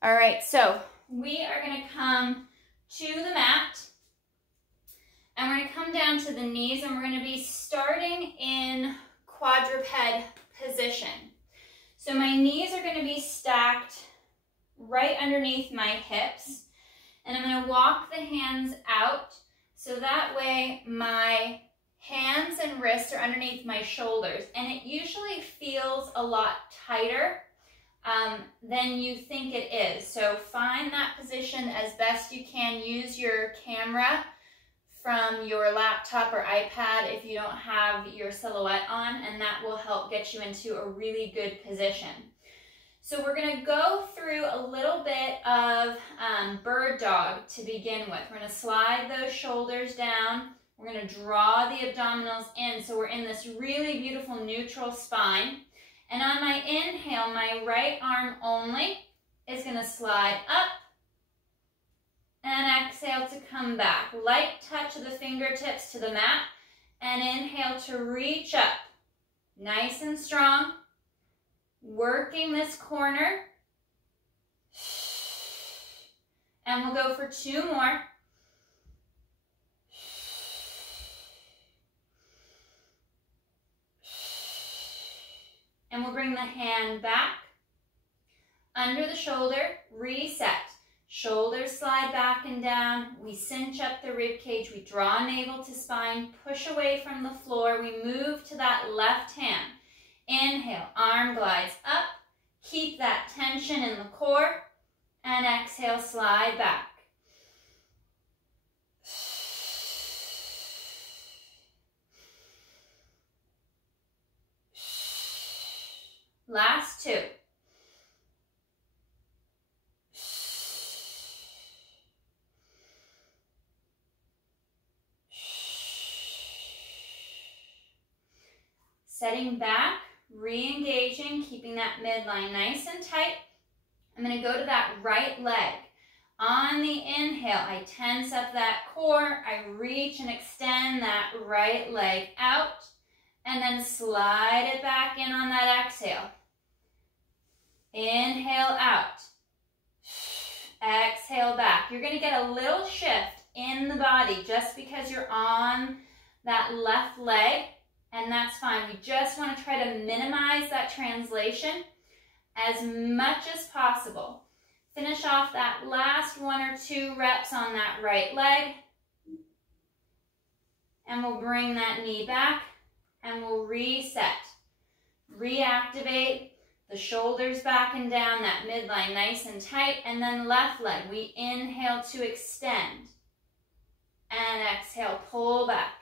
All right, so we are going to come to the mat, and we're going to come down to the knees, and we're going to be starting in quadruped position. So my knees are going to be stacked right underneath my hips, and I'm going to walk the hands out so that way my hands and wrists are underneath my shoulders, and it usually feels a lot tighter than you think it is. So find that position as best you can. Use your camera from your laptop or iPad if you don't have your silhouette on, and that will help get you into a really good position. So we're going to go through a little bit of bird dog to begin with. We're going to slide those shoulders down. We're going to draw the abdominals in, so we're in this really beautiful neutral spine. And on my inhale, my right arm only is going to slide up, and exhale to come back. Light touch of the fingertips to the mat, and inhale to reach up. Nice and strong. Working this corner. And we'll go for 2 more. And we'll bring the hand back, under the shoulder, reset. Shoulders slide back and down. We cinch up the rib cage. We draw navel to spine, push away from the floor. We move to that left hand. Inhale, arm glides up. Keep that tension in the core. And exhale, slide back. Last 2. Setting back, re-engaging, keeping that midline nice and tight. I'm going to go to that right leg. On the inhale, I tense up that core. I reach and extend that right leg out, and then slide it back in on that exhale. Inhale out. Exhale back. You're going to get a little shift in the body just because you're on that left leg, and that's fine. We just want to try to minimize that translation as much as possible. Finish off that last 1 or 2 reps on that right leg, and we'll bring that knee back, and we'll reset. Reactivate the shoulders back and down, that midline nice and tight, and then left leg. We inhale to extend, and exhale, pull back.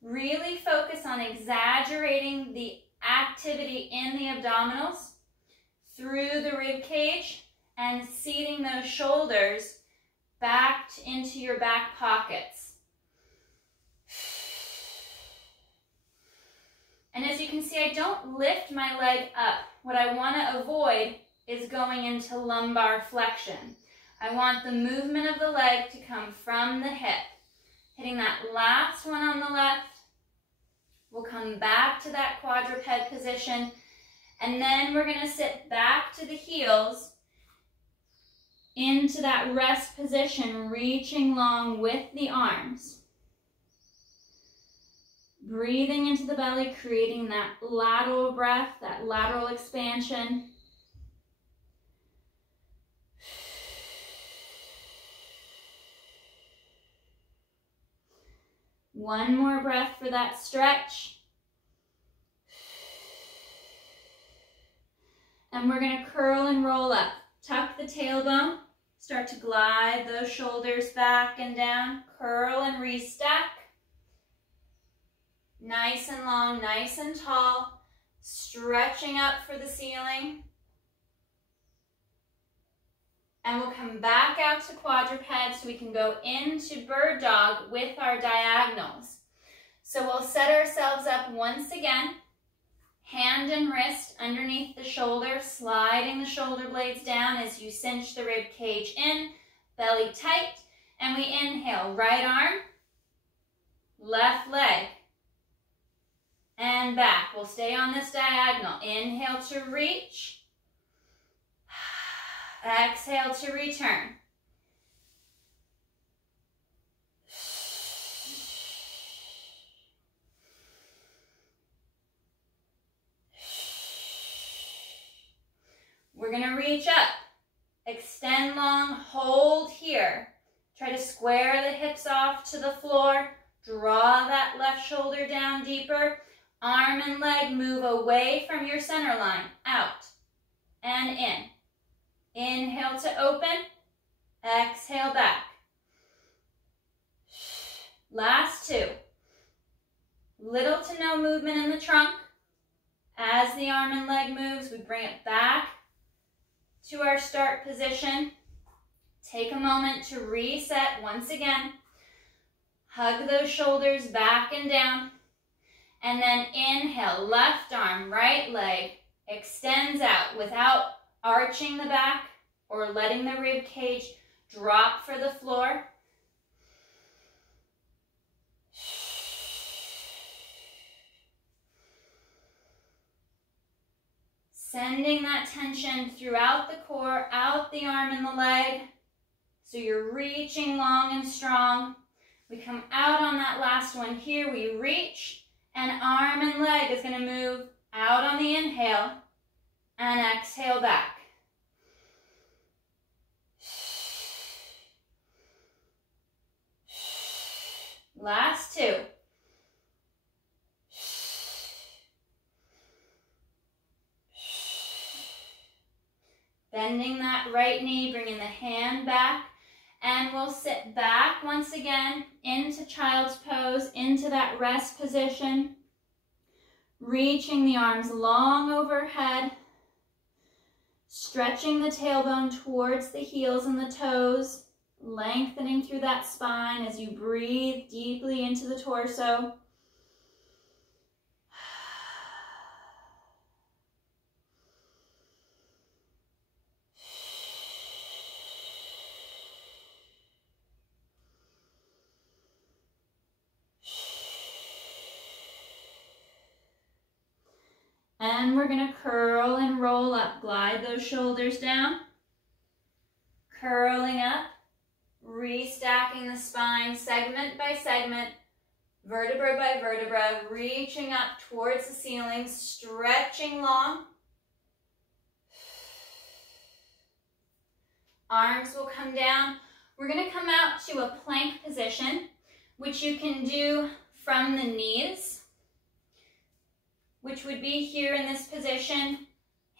Really focus on exaggerating the activity in the abdominals through the rib cage and seating those shoulders back into your back pockets. And as you can see, I don't lift my leg up. What I want to avoid is going into lumbar flexion. I want the movement of the leg to come from the hip. Hitting that last one on the left. We'll come back to that quadruped position, and then we're going to sit back to the heels into that rest position, reaching long with the arms. Breathing into the belly, creating that lateral breath, that lateral expansion. One more breath for that stretch. And we're going to curl and roll up. Tuck the tailbone. Start to glide those shoulders back and down. Curl and restack. Nice and long, nice and tall. Stretching up for the ceiling. And we'll come back out to quadruped so we can go into bird dog with our diagonals. So we'll set ourselves up once again. Hand and wrist underneath the shoulder, sliding the shoulder blades down as you cinch the rib cage in, belly tight. And we inhale, right arm, left leg, and back. We'll stay on this diagonal. Inhale to reach. Exhale to return. We're going to reach up, extend long, hold here. Try to square the hips off to the floor. Draw that left shoulder down deeper. Arm and leg move away from your center line, out and in. Inhale to open, exhale back. Last two. Little to no movement in the trunk. As the arm and leg moves, we bring it back to our start position. Take a moment to reset once again. Hug those shoulders back and down. And then inhale, left arm, right leg extends out without arching the back or letting the rib cage drop for the floor. Sending that tension throughout the core, out the arm and the leg. So you're reaching long and strong. We come out on that last one here. We reach, and arm and leg is going to move out on the inhale and exhale back. Last two. Bending that right knee, bringing the hand back, and we'll sit back once again into child's pose, into that rest position. Reaching the arms long overhead, stretching the tailbone towards the heels and the toes, lengthening through that spine as you breathe deeply into the torso. And we're going to curl and roll up. Glide those shoulders down. Curling up. Restacking the spine segment by segment. Vertebra by vertebra. Reaching up towards the ceiling. Stretching long. Arms will come down. We're going to come out to a plank position, which you can do from the knees, which would be here in this position.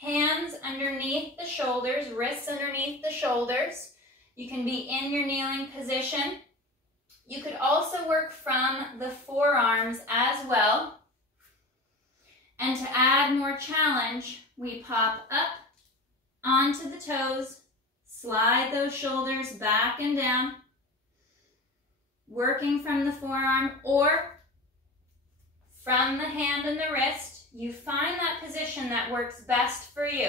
Hands underneath the shoulders, wrists underneath the shoulders. You can be in your kneeling position. You could also work from the forearms as well. And to add more challenge, we pop up onto the toes, slide those shoulders back and down, working from the forearm or from the hand and the wrist. You find that position that works best for you.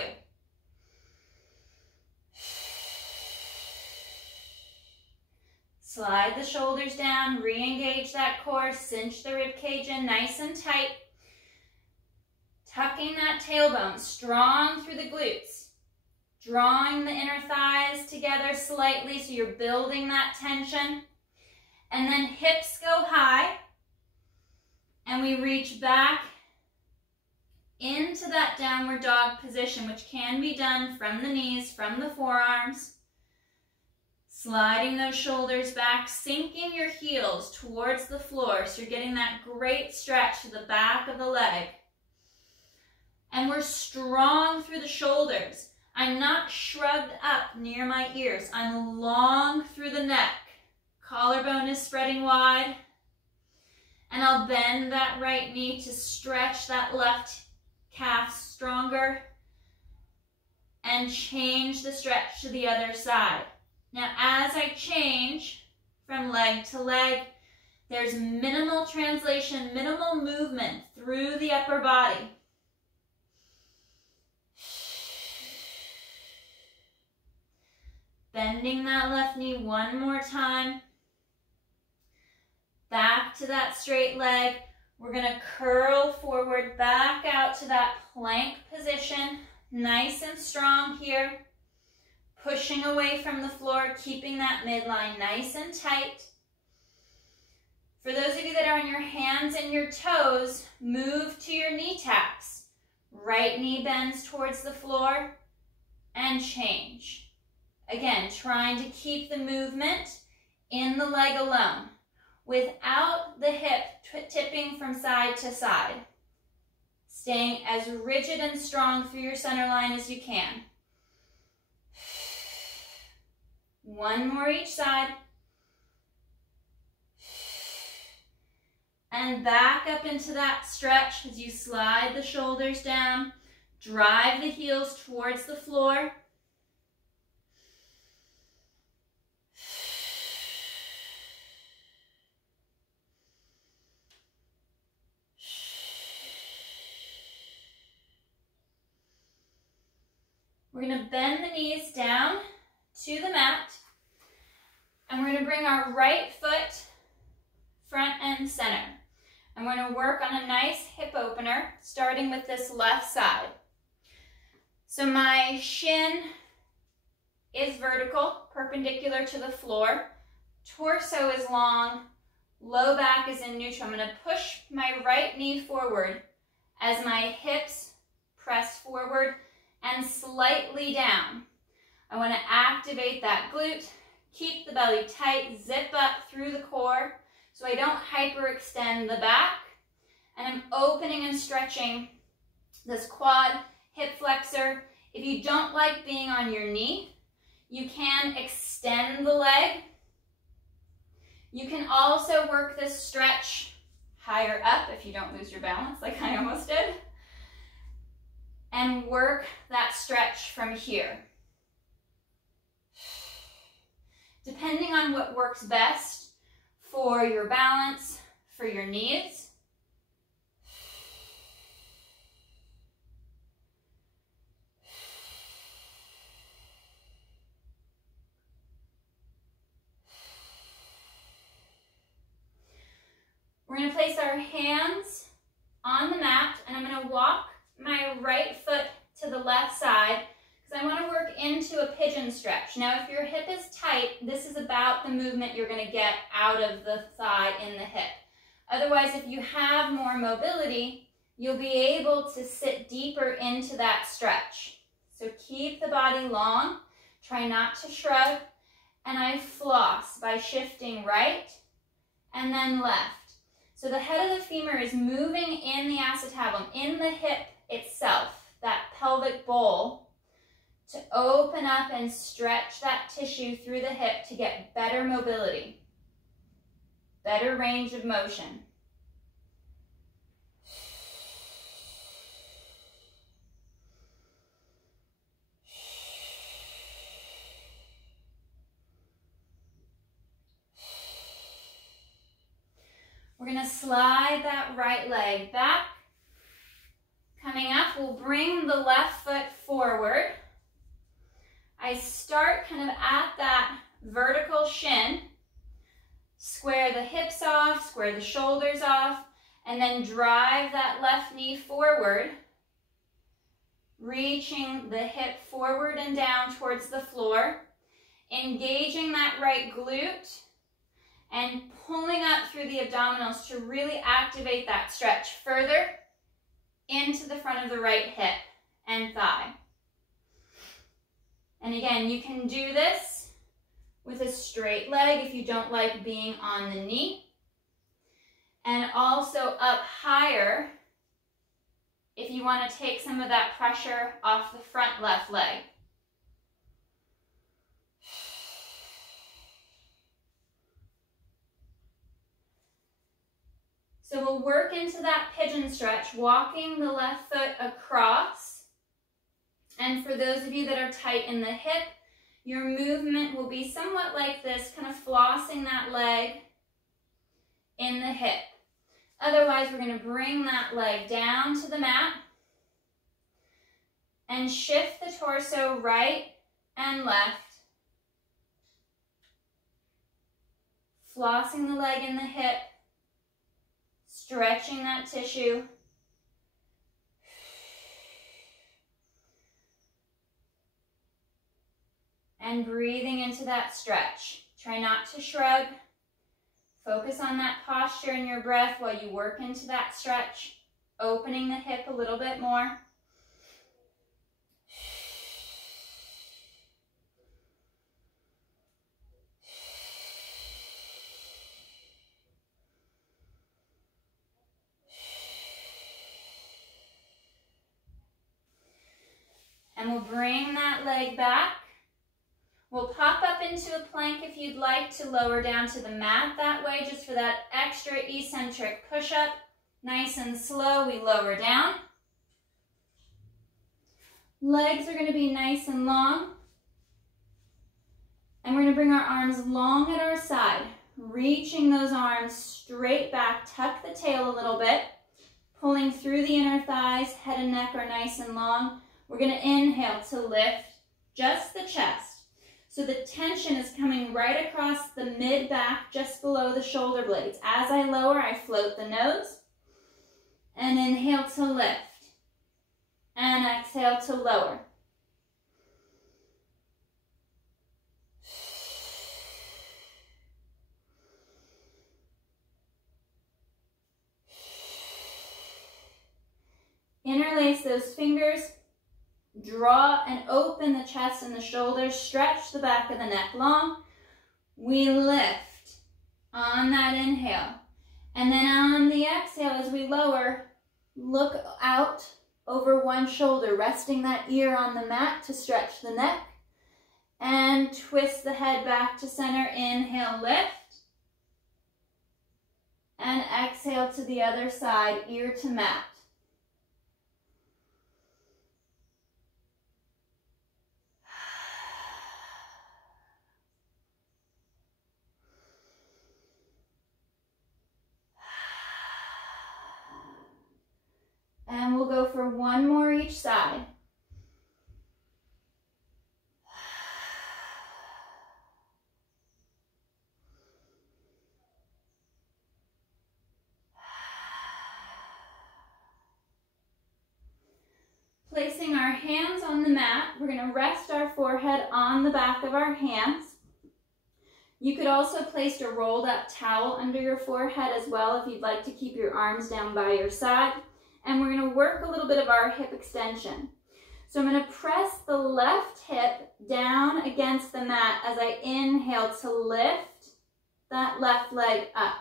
Slide the shoulders down, re-engage that core, cinch the rib cage in nice and tight. Tucking that tailbone strong through the glutes. Drawing the inner thighs together slightly so you're building that tension. And then hips go high. And we reach back into that downward dog position, which can be done from the knees, from the forearms. Sliding those shoulders back, sinking your heels towards the floor so you're getting that great stretch to the back of the leg. And we're strong through the shoulders. I'm not shrugged up near my ears. I'm long through the neck. Collarbone is spreading wide. And I'll bend that right knee to stretch that left calf stronger and change the stretch to the other side. Now, as I change from leg to leg, there's minimal translation, minimal movement through the upper body. Bending that left knee one more time. Back to that straight leg. We're going to curl forward, back out to that plank position. Nice and strong here. pushing away from the floor, keeping that midline nice and tight. For those of you that are on your hands and your toes, move to your knee taps. Right knee bends towards the floor and change. Again, trying to keep the movement in the leg alone without the hip tipping from side to side. Staying as rigid and strong through your center line as you can. One more each side. And back up into that stretch as you slide the shoulders down. Drive the heels towards the floor. We're going to bend the knees down to the mat, and we're going to bring our right foot front and center. I'm going to work on a nice hip opener, starting with this left side. So my shin is vertical, perpendicular to the floor. Torso is long, low back is in neutral. I'm going to push my right knee forward as my hips press forward and slightly down. I want to activate that glute, keep the belly tight, zip up through the core so I don't hyperextend the back. And I'm opening and stretching this quad, hip flexor. If you don't like being on your knee, you can extend the leg. You can also work this stretch higher up if you don't lose your balance like I almost did. And work that stretch from here. Depending on what works best for your balance, for your knees. We're going to place our hands on the mat, and I'm going to walk my right foot to the left side because I want to work into a pigeon stretch. Now, if your hip is tight, this is about the movement you're going to get out of the thigh in the hip. Otherwise, if you have more mobility, you'll be able to sit deeper into that stretch. So keep the body long, try not to shrug, and I floss by shifting right and then left. So the head of the femur is moving in the acetabulum, in the hip itself, that pelvic bowl, to open up and stretch that tissue through the hip to get better mobility, better range of motion. We're going to slide that right leg back. Coming up, we'll bring the left foot forward. I start kind of at that vertical shin. Square the hips off, square the shoulders off, and then drive that left knee forward, reaching the hip forward and down towards the floor, engaging that right glute, and pulling up through the abdominals to really activate that stretch further into the front of the right hip and thigh. And again, you can do this with a straight leg if you don't like being on the knee. And also up higher if you want to take some of that pressure off the front left leg. So we'll work into that pigeon stretch, walking the left foot across. And for those of you that are tight in the hip, your movement will be somewhat like this, kind of flossing that leg in the hip. Otherwise, we're going to bring that leg down to the mat and shift the torso right and left, flossing the leg in the hip, stretching that tissue. and breathing into that stretch. Try not to shrug. Focus on that posture and your breath while you work into that stretch, opening the hip a little bit more. And we'll bring that leg back. We'll pop up into a plank if you'd like to lower down to the mat that way, just for that extra eccentric push-up. Nice and slow, we lower down. Legs are going to be nice and long. And we're going to bring our arms long at our side, reaching those arms straight back. Tuck the tail a little bit, pulling through the inner thighs. Head and neck are nice and long. We're going to inhale to lift just the chest. So the tension is coming right across the mid-back, just below the shoulder blades. As I lower, I float the nose. And inhale to lift. And exhale to lower. Interlace those fingers. Draw and open the chest and the shoulders. Stretch the back of the neck long. We lift on that inhale. And then on the exhale, as we lower, look out over one shoulder, resting that ear on the mat to stretch the neck. And twist the head back to center. Inhale, lift. And exhale to the other side, ear to mat. And we'll go for one more each side. Placing our hands on the mat, we're going to rest our forehead on the back of our hands. You could also place a rolled up towel under your forehead as well if you'd like to keep your arms down by your side. And we're going to work a little bit of our hip extension. So I'm going to press the left hip down against the mat as I inhale to lift that left leg up.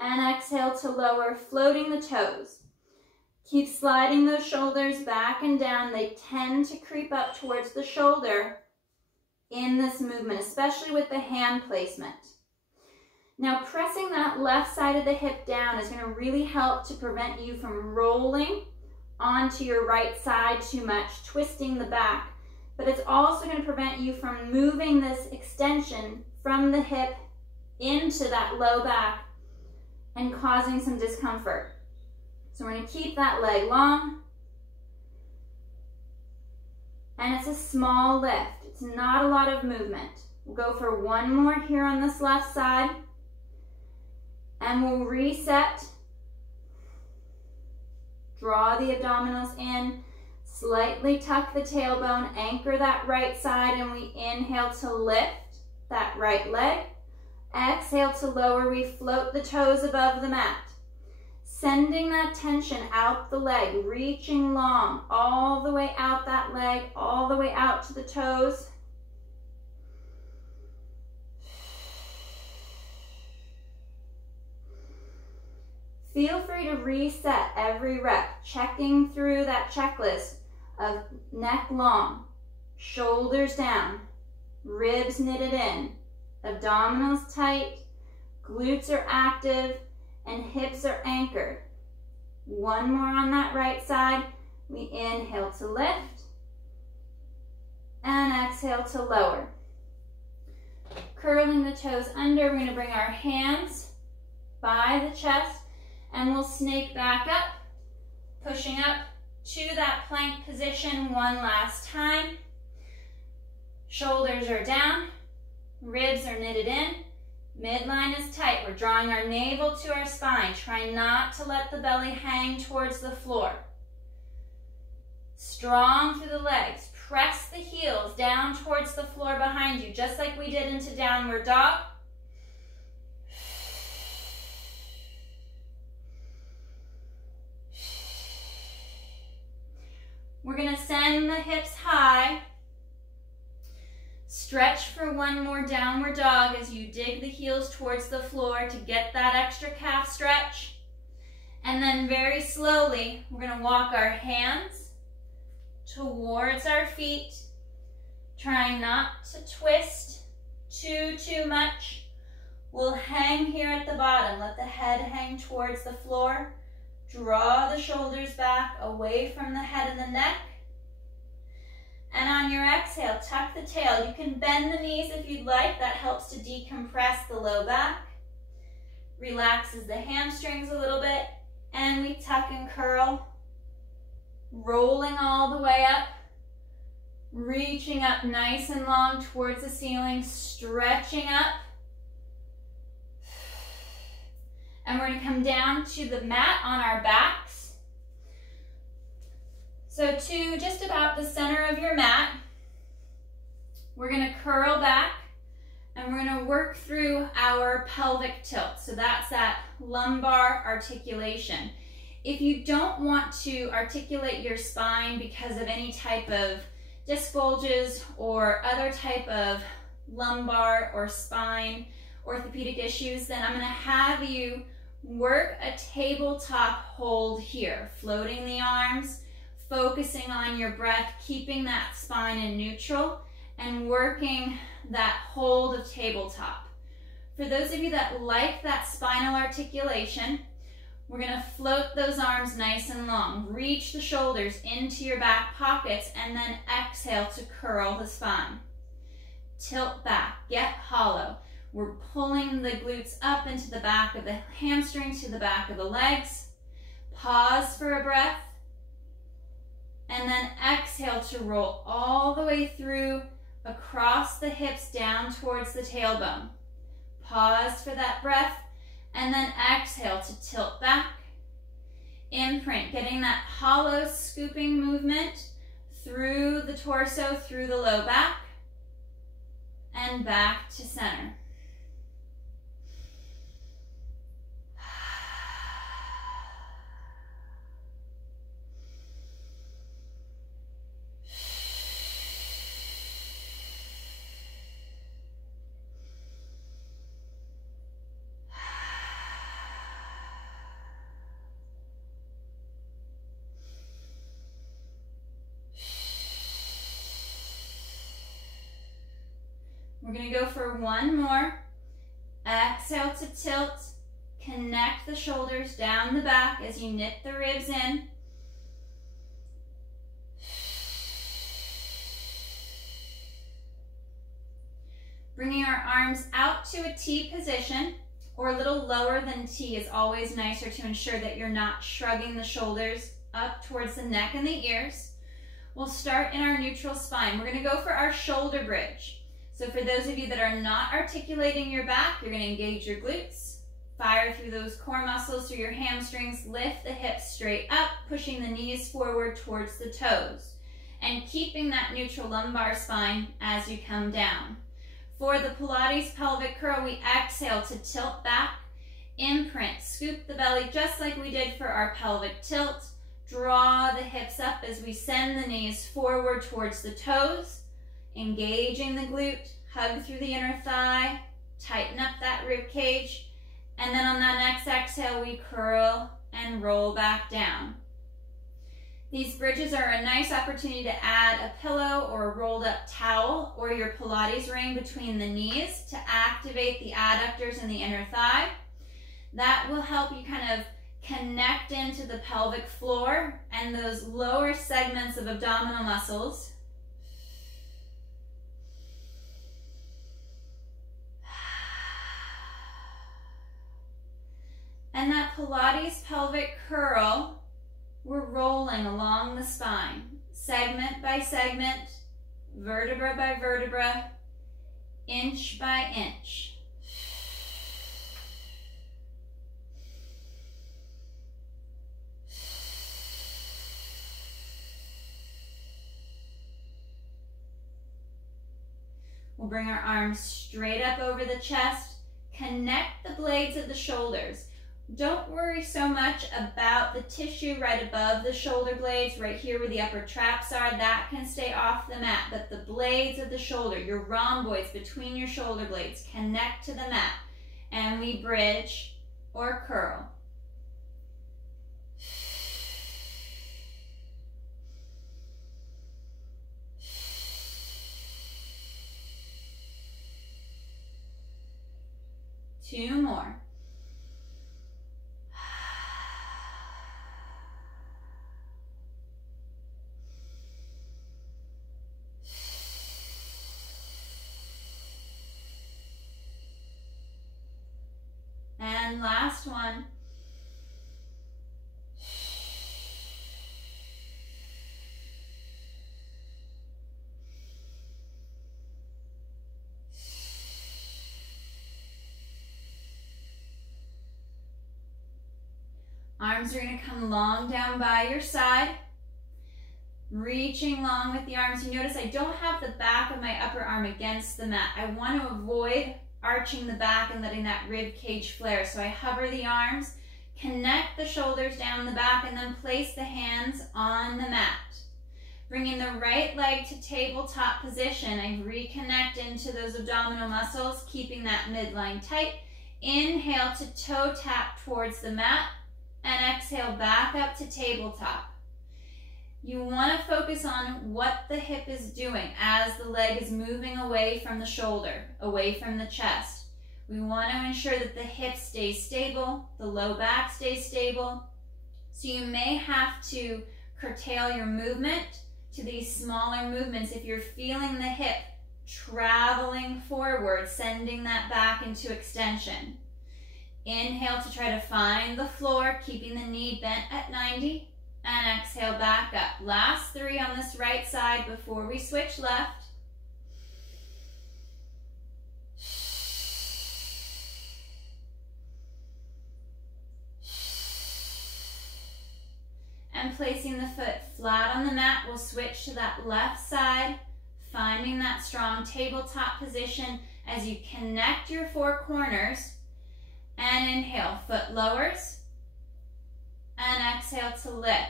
And exhale to lower, floating the toes. Keep sliding those shoulders back and down. They tend to creep up towards the shoulder in this movement, especially with the hand placement. Now pressing that left side of the hip down is going to really help to prevent you from rolling onto your right side too much, twisting the back. But it's also going to prevent you from moving this extension from the hip into that low back and causing some discomfort. So we're going to keep that leg long. And it's a small lift. It's not a lot of movement. We'll go for one more here on this left side. And we'll reset. Draw the abdominals in. Slightly tuck the tailbone. Anchor that right side. And we inhale to lift that right leg. Exhale to lower. We float the toes above the mat. Sending that tension out the leg. Reaching long. All the way out that leg. All the way out to the toes. Feel free to reset every rep, checking through that checklist of neck long, shoulders down, ribs knitted in, abdominals tight, glutes are active, and hips are anchored. One more on that right side. We inhale to lift, and exhale to lower. Curling the toes under, we're going to bring our hands by the chest, and we'll snake back up, pushing up to that plank position one last time. Shoulders are down, ribs are knitted in, midline is tight. We're drawing our navel to our spine. Try not to let the belly hang towards the floor. Strong through the legs. press the heels down towards the floor behind you, just like we did into downward dog. We're going to send the hips high. Stretch for one more downward dog as you dig the heels towards the floor to get that extra calf stretch. And then very slowly, we're going to walk our hands towards our feet, trying not to twist too much. We'll hang here at the bottom. Let the head hang towards the floor. Draw the shoulders back away from the head and the neck. And on your exhale, tuck the tail. You can bend the knees if you'd like. That helps to decompress the low back. Relaxes the hamstrings a little bit. And we tuck and curl. Rolling all the way up. Reaching up nice and long towards the ceiling. Stretching up. And we're going to come down to the mat on our backs. So to just about the center of your mat, we're going to curl back and we're going to work through our pelvic tilt. So that's that lumbar articulation. If you don't want to articulate your spine because of any type of disc bulges or other type of lumbar or spine orthopedic issues, then I'm going to have you work a tabletop hold here, floating the arms, focusing on your breath, keeping that spine in neutral, and working that hold of tabletop. For those of you that like that spinal articulation, we're going to float those arms nice and long. Reach the shoulders into your back pockets, and then exhale to curl the spine. Tilt back, get hollow. We're pulling the glutes up into the back of the hamstrings to the back of the legs. Pause for a breath. And then exhale to roll all the way through across the hips down towards the tailbone. Pause for that breath. And then exhale to tilt back. Imprint, getting that hollow scooping movement through the torso, through the low back. And back to center. We're going to go for one more. Exhale to tilt. Connect the shoulders down the back as you knit the ribs in. Bringing our arms out to a T position, or a little lower than T is always nicer to ensure that you're not shrugging the shoulders up towards the neck and the ears. We'll start in our neutral spine. We're going to go for our shoulder bridge. So for those of you that are not articulating your back, you're going to engage your glutes, fire through those core muscles through your hamstrings, lift the hips straight up, pushing the knees forward towards the toes, and keeping that neutral lumbar spine as you come down. For the Pilates pelvic curl, we exhale to tilt back, imprint, scoop the belly just like we did for our pelvic tilt. Draw the hips up as we send the knees forward towards the toes. Engaging the glute, hug through the inner thigh, tighten up that rib cage, and then on that next exhale, we curl and roll back down. These bridges are a nice opportunity to add a pillow or a rolled up towel or your Pilates ring between the knees to activate the adductors and the inner thigh. That will help you kind of connect into the pelvic floor and those lower segments of abdominal muscles. And that Pilates pelvic curl, we're rolling along the spine, segment by segment, vertebra by vertebra, inch by inch. We'll bring our arms straight up over the chest. Connect the blades of the shoulders. Don't worry so much about the tissue right above the shoulder blades, right here where the upper traps are. That can stay off the mat, but the blades of the shoulder, your rhomboids between your shoulder blades, connect to the mat. And we bridge or curl. Two more. And last one. Arms are going to come long down by your side, reaching long with the arms. You notice I don't have the back of my upper arm against the mat. I want to avoid arching the back and letting that rib cage flare. So I hover the arms, connect the shoulders down the back, and then place the hands on the mat. Bringing the right leg to tabletop position, I reconnect into those abdominal muscles, keeping that midline tight. Inhale to toe tap towards the mat, and exhale back up to tabletop. You want to focus on what the hip is doing as the leg is moving away from the shoulder, away from the chest. We want to ensure that the hip stays stable, the low back stays stable. So you may have to curtail your movement to these smaller movements if you're feeling the hip traveling forward, sending that back into extension. Inhale to try to find the floor, keeping the knee bent at 90, and exhale back up. Last three on this right side before we switch left. And placing the foot flat on the mat, we'll switch to that left side, finding that strong tabletop position as you connect your four corners. And inhale, foot lowers, and exhale to lift.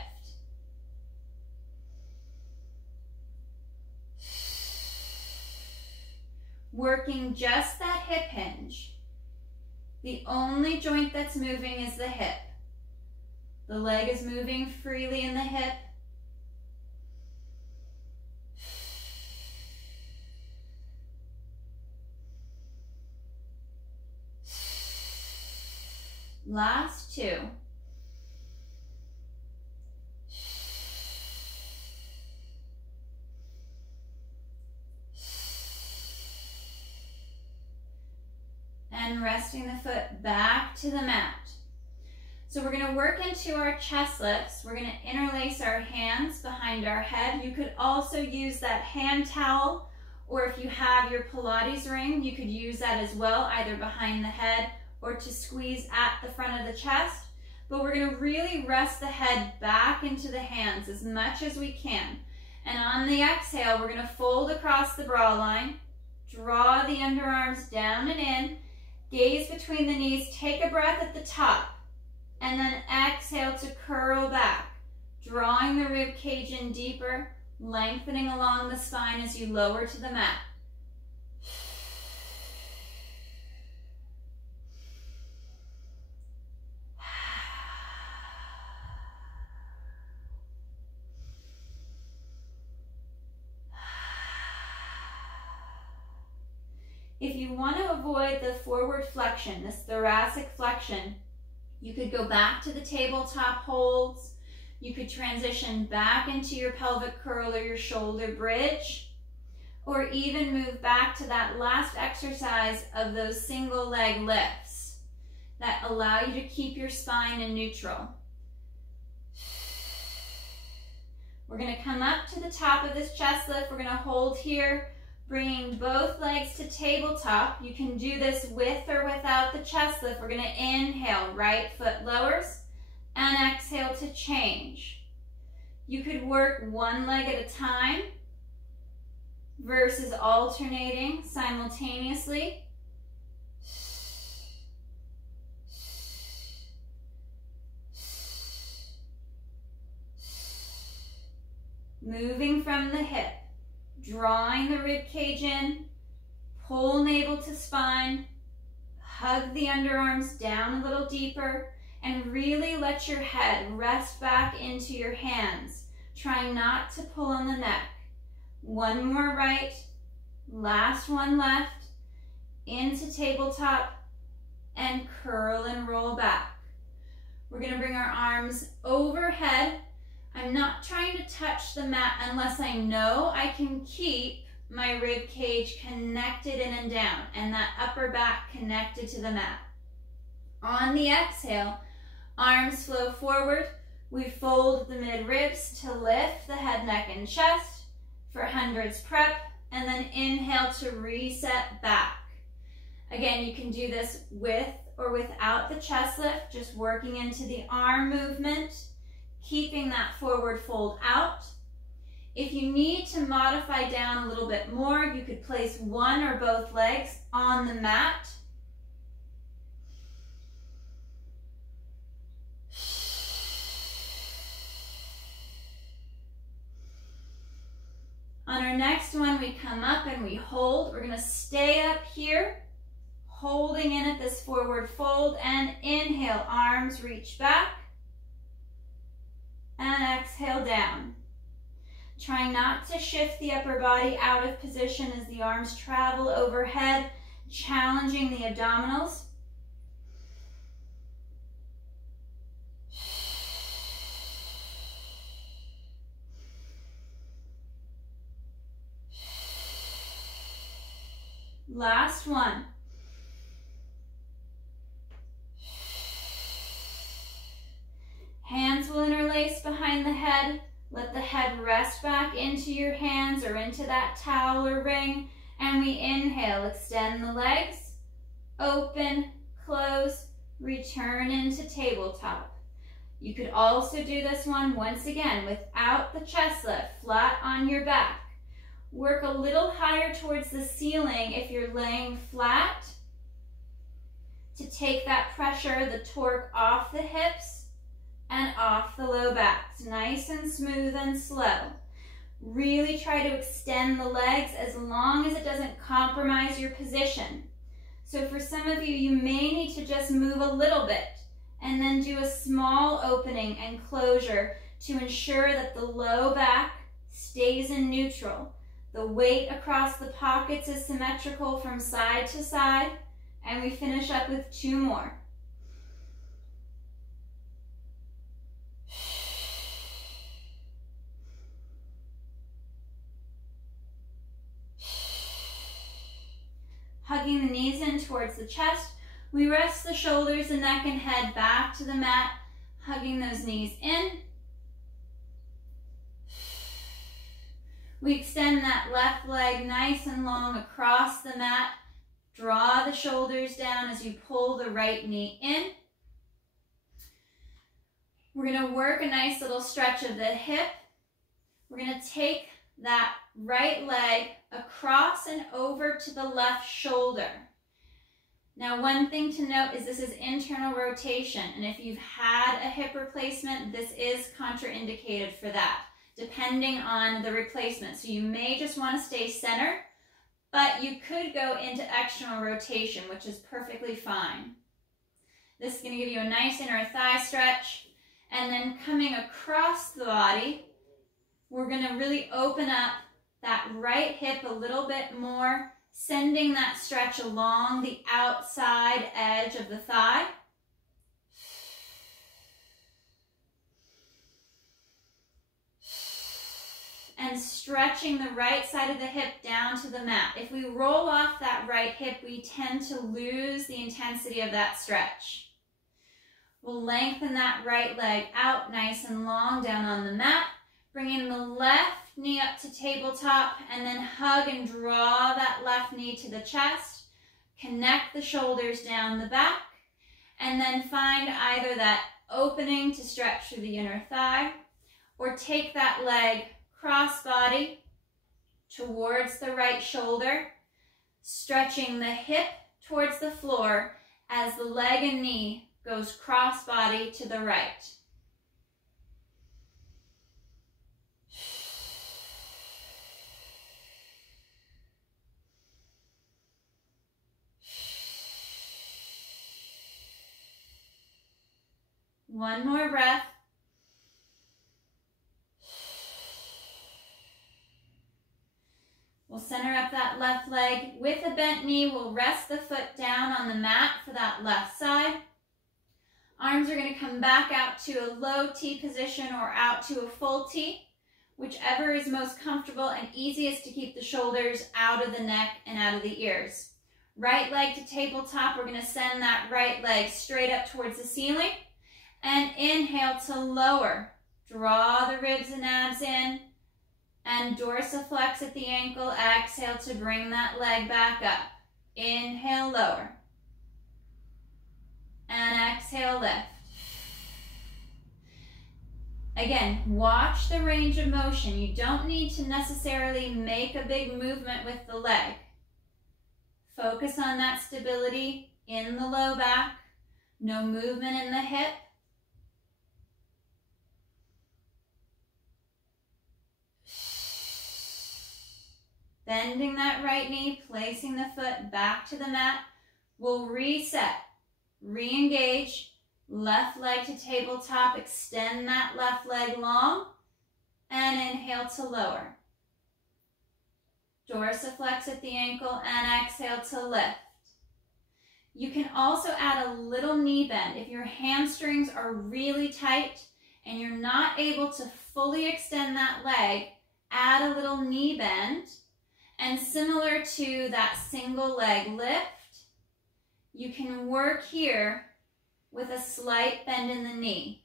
Working just that hip hinge. The only joint that's moving is the hip. The leg is moving freely in the hip. Last two. And resting the foot back to the mat. So we're going to work into our chest lifts. We're going to interlace our hands behind our head. You could also use that hand towel, or if you have your Pilates ring, you could use that as well, either behind the head or to squeeze at the front of the chest. But we're going to really rest the head back into the hands as much as we can. And on the exhale, we're going to fold across the bra line, draw the underarms down and in, gaze between the knees, take a breath at the top, and then exhale to curl back, drawing the rib cage in deeper, lengthening along the spine as you lower to the mat. If you want to avoid the forward flexion, this thoracic flexion, you could go back to the tabletop holds. You could transition back into your pelvic curl or your shoulder bridge, or even move back to that last exercise of those single leg lifts that allow you to keep your spine in neutral. We're going to come up to the top of this chest lift. We're going to hold here, bringing both legs to tabletop. You can do this with or without the chest lift. We're going to inhale, right foot lowers, and exhale to change. You could work one leg at a time, versus alternating simultaneously. Moving from the hip, drawing the rib cage in, pull navel to spine, hug the underarms down a little deeper, and really let your head rest back into your hands, trying not to pull on the neck. One more right, last one left, into tabletop, and curl and roll back. We're going to bring our arms overhead. I'm not trying to touch the mat unless I know I can keep my rib cage connected in and down, and that upper back connected to the mat. On the exhale, arms flow forward. We fold the mid-ribs to lift the head, neck, and chest for hundreds prep, and then inhale to reset back. Again, you can do this with or without the chest lift, just working into the arm movement, keeping that forward fold out. If you need to modify down a little bit more, you could place one or both legs on the mat. On our next one, we come up and we hold. We're going to stay up here, holding in at this forward fold, and inhale, arms reach back, and exhale down. Trying not to shift the upper body out of position as the arms travel overhead, challenging the abdominals. Last one. Hands will interlace behind the head. Let the head rest back into your hands or into that towel or ring. And we inhale, extend the legs, open, close, return into tabletop. You could also do this one once again without the chest lift, flat on your back. Work a little higher towards the ceiling if you're laying flat to take that pressure, the torque off the hips and off the low back. Nice and smooth and slow. Really try to extend the legs as long as it doesn't compromise your position. So for some of you, you may need to just move a little bit and then do a small opening and closure to ensure that the low back stays in neutral. The weight across the pockets is symmetrical from side to side, and we finish up with two more. Hugging the knees in towards the chest, we rest the shoulders, the neck, and head back to the mat, hugging those knees in. We extend that left leg nice and long across the mat. Draw the shoulders down as you pull the right knee in. We're going to work a nice little stretch of the hip. We're going to take that right leg across and over to the left shoulder. Now, one thing to note is this is internal rotation, and if you've had a hip replacement, this is contraindicated for that, depending on the replacement. So you may just want to stay center, but you could go into external rotation, which is perfectly fine. This is going to give you a nice inner thigh stretch, and then coming across the body, we're going to really open up that right hip a little bit more, sending that stretch along the outside edge of the thigh. And stretching the right side of the hip down to the mat. If we roll off that right hip, we tend to lose the intensity of that stretch. We'll lengthen that right leg out nice and long down on the mat, bringing the left knee up to tabletop, and then hug and draw that left knee to the chest. Connect the shoulders down the back, and then find either that opening to stretch through the inner thigh, or take that leg cross body, towards the right shoulder, stretching the hip towards the floor as the leg and knee goes cross-body to the right. One more breath. We'll center up that left leg. With a bent knee, we'll rest the foot down on the mat for that left side. Arms are going to come back out to a low T position or out to a full T, whichever is most comfortable and easiest to keep the shoulders out of the neck and out of the ears. Right leg to tabletop. We're going to send that right leg straight up towards the ceiling. And inhale to lower. Draw the ribs and abs in. And dorsiflex at the ankle. Exhale to bring that leg back up. Inhale, lower. And exhale, lift. Again, watch the range of motion. You don't need to necessarily make a big movement with the leg. Focus on that stability in the low back. No movement in the hip. Bending that right knee, placing the foot back to the mat. We'll reset, re-engage, left leg to tabletop, extend that left leg long, and inhale to lower. Dorsiflex at the ankle, and exhale to lift. You can also add a little knee bend. If your hamstrings are really tight and you're not able to fully extend that leg, add a little knee bend. And similar to that single leg lift, you can work here with a slight bend in the knee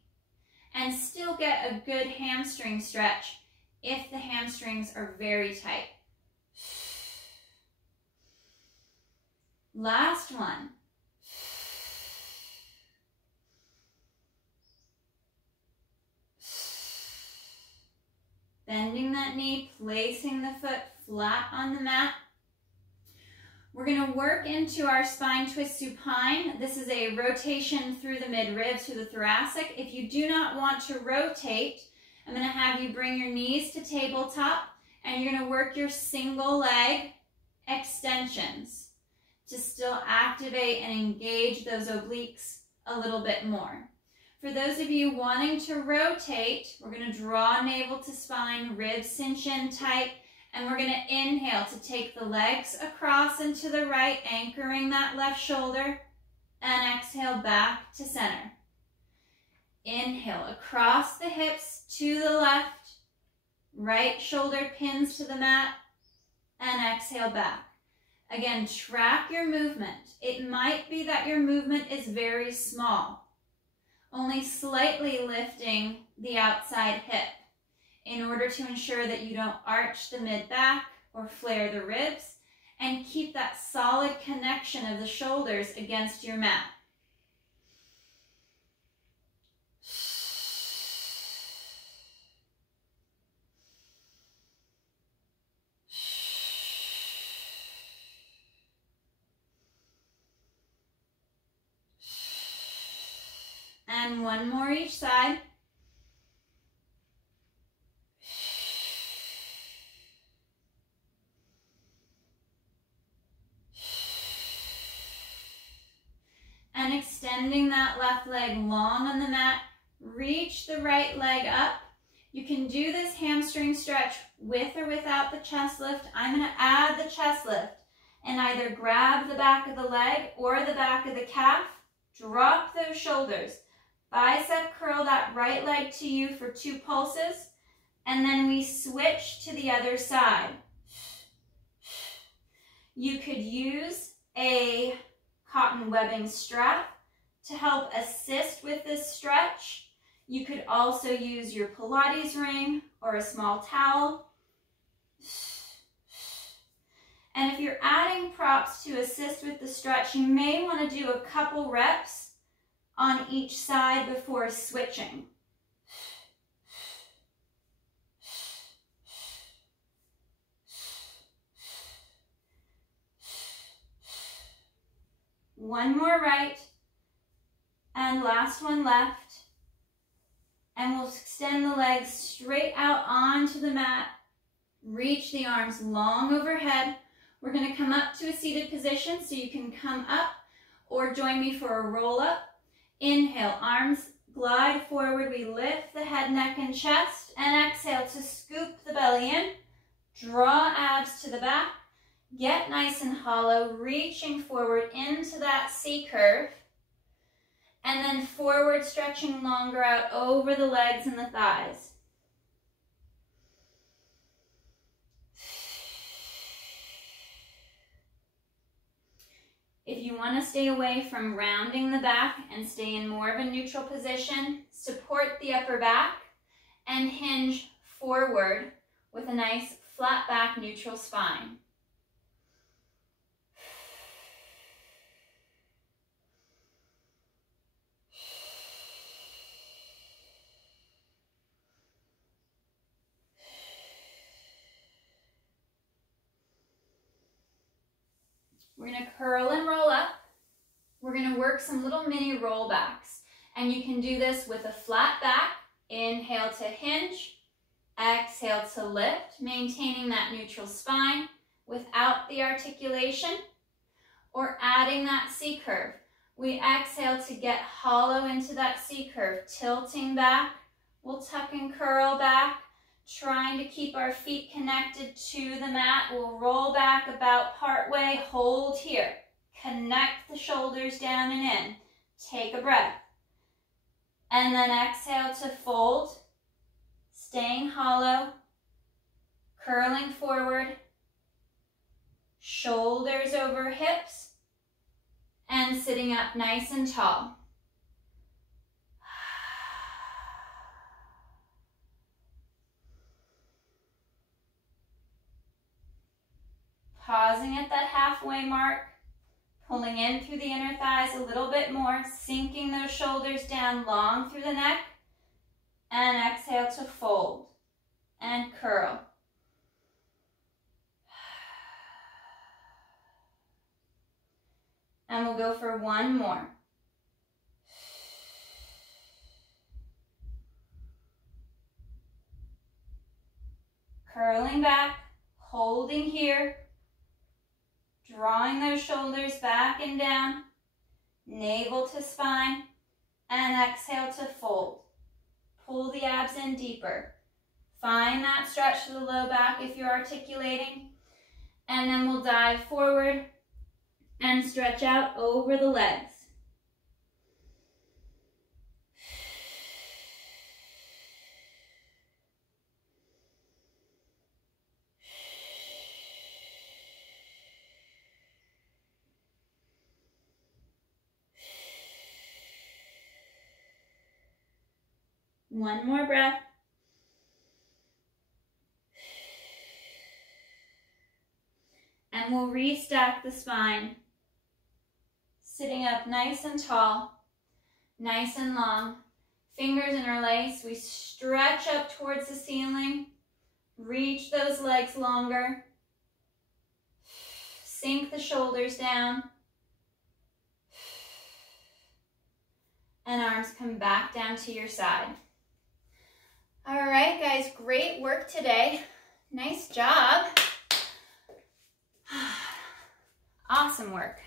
and still get a good hamstring stretch if the hamstrings are very tight. Last one. Bending that knee, placing the foot flat on the mat. We're going to work into our spine twist supine. This is a rotation through the mid-ribs, through the thoracic. If you do not want to rotate, I'm going to have you bring your knees to tabletop and you're going to work your single leg extensions to still activate and engage those obliques a little bit more. For those of you wanting to rotate, we're going to draw navel to spine, ribs cinch in tight, and we're going to inhale to take the legs across and to the right, anchoring that left shoulder, and exhale back to center. Inhale across the hips to the left, right shoulder pins to the mat, and exhale back. Again, track your movement. It might be that your movement is very small, only slightly lifting the outside hip in order to ensure that you don't arch the mid-back or flare the ribs and keep that solid connection of the shoulders against your mat. And one more each side. And extending that left leg long on the mat, reach the right leg up. You can do this hamstring stretch with or without the chest lift. I'm going to add the chest lift and either grab the back of the leg or the back of the calf, drop those shoulders. Bicep curl that right leg to you for 2 pulses, and then we switch to the other side. You could use a cotton webbing strap to help assist with this stretch. You could also use your Pilates ring or a small towel. And if you're adding props to assist with the stretch, you may want to do a couple reps on each side before switching. One more right. And last one left. And we'll extend the legs straight out onto the mat. Reach the arms long overhead. We're going to come up to a seated position, so you can come up or join me for a roll up. Inhale, arms glide forward. We lift the head, neck, and chest. And exhale to scoop the belly in. Draw abs to the back. Get nice and hollow, reaching forward into that C curve. And then forward, stretching longer out over the legs and the thighs. If you want to stay away from rounding the back and stay in more of a neutral position, support the upper back and hinge forward with a nice flat back, neutral spine. We're going to curl and roll up. We're going to work some little mini rollbacks. And you can do this with a flat back. Inhale to hinge. Exhale to lift, maintaining that neutral spine without the articulation. Or adding that C curve. We exhale to get hollow into that C curve, tilting back. We'll tuck and curl back. Trying to keep our feet connected to the mat. We'll roll back about partway, hold here. Connect the shoulders down and in. Take a breath. And then exhale to fold. Staying hollow. Curling forward. Shoulders over hips. And sitting up nice and tall. Pausing at that halfway mark, pulling in through the inner thighs a little bit more, sinking those shoulders down long through the neck, and exhale to fold and curl. And we'll go for one more. Curling back, holding here. Drawing those shoulders back and down, navel to spine, and exhale to fold. Pull the abs in deeper. Find that stretch to the low back if you're articulating. And then we'll dive forward and stretch out over the legs. One more breath. And we'll restack the spine. Sitting up nice and tall, nice and long. Fingers interlace. We stretch up towards the ceiling. Reach those legs longer. Sink the shoulders down. And arms come back down to your side. All right, guys, great work today. Nice job. Awesome work.